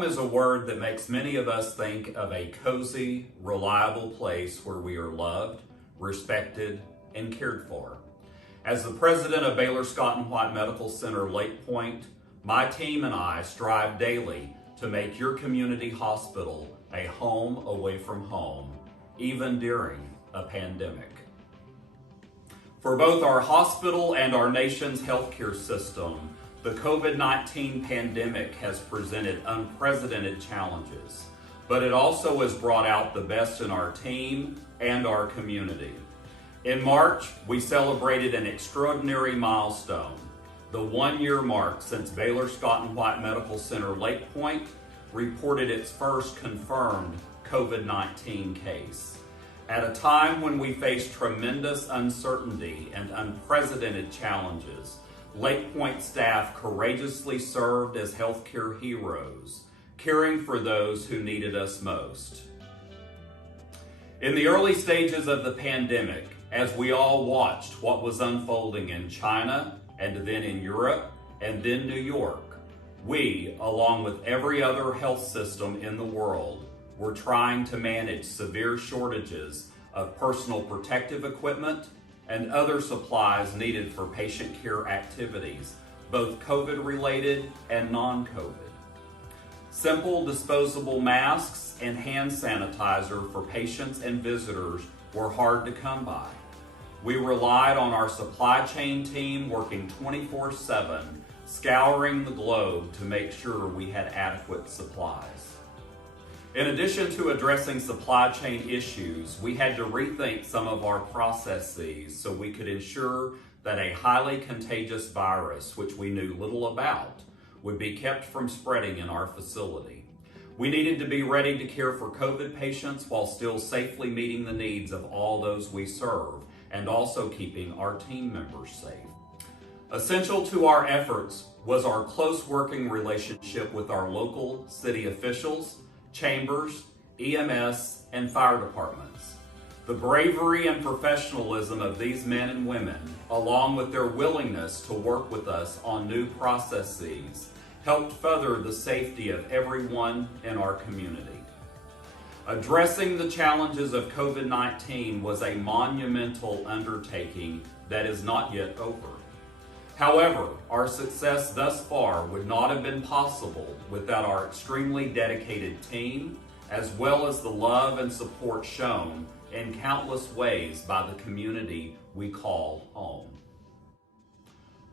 Home is a word that makes many of us think of a cozy, reliable place where we are loved, respected, and cared for. As the president of Baylor Scott & White Medical Center Lake Pointe, my team and I strive daily to make your community hospital a home away from home, even during a pandemic. For both our hospital and our nation's healthcare system, the COVID-19 pandemic has presented unprecedented challenges, but it also has brought out the best in our team and our community. In March, we celebrated an extraordinary milestone, the 1-year mark since Baylor Scott & White Medical Center Lake Pointe reported its first confirmed COVID-19 case. At a time when we face tremendous uncertainty and unprecedented challenges, Lake Pointe staff courageously served as healthcare heroes, caring for those who needed us most. In the early stages of the pandemic, as we all watched what was unfolding in China, and then in Europe, and then New York, we, along with every other health system in the world, were trying to manage severe shortages of personal protective equipment and other supplies needed for patient care activities, both COVID-related and non-COVID. Simple disposable masks and hand sanitizer for patients and visitors were hard to come by. We relied on our supply chain team working 24/7, scouring the globe to make sure we had adequate supplies. In addition to addressing supply chain issues, we had to rethink some of our processes so we could ensure that a highly contagious virus, which we knew little about, would be kept from spreading in our facility. We needed to be ready to care for COVID patients while still safely meeting the needs of all those we serve and also keeping our team members safe. Essential to our efforts was our close working relationship with our local city officials, chambers, EMS, and fire departments. The bravery and professionalism of these men and women, along with their willingness to work with us on new processes, helped further the safety of everyone in our community. Addressing the challenges of COVID-19 was a monumental undertaking that is not yet over. However, our success thus far would not have been possible without our extremely dedicated team, as well as the love and support shown in countless ways by the community we call home.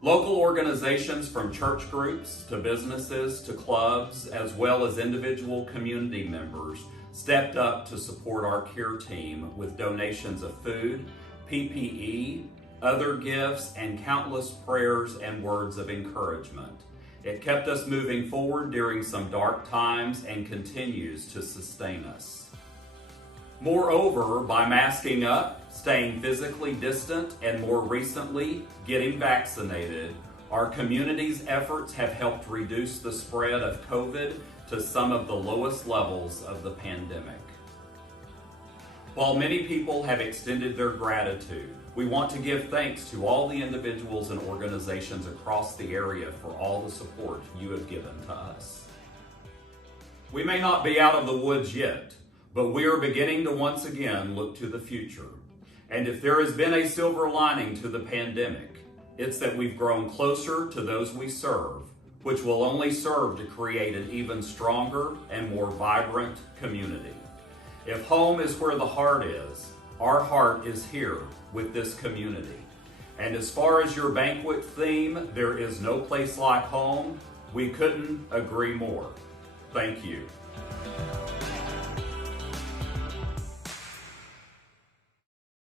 Local organizations from church groups to businesses to clubs, as well as individual community members, stepped up to support our care team with donations of food, PPE, other gifts, and countless prayers and words of encouragement. It kept us moving forward during some dark times and continues to sustain us. Moreover, by masking up, staying physically distant, and more recently, getting vaccinated, our community's efforts have helped reduce the spread of COVID to some of the lowest levels of the pandemic. While many people have extended their gratitude, we want to give thanks to all the individuals and organizations across the area for all the support you have given to us. We may not be out of the woods yet, but we are beginning to once again look to the future. And if there has been a silver lining to the pandemic, it's that we've grown closer to those we serve, which will only serve to create an even stronger and more vibrant community. If home is where the heart is, our heart is here with this community. And as far as your banquet theme, there is no place like home, we couldn't agree more. Thank you.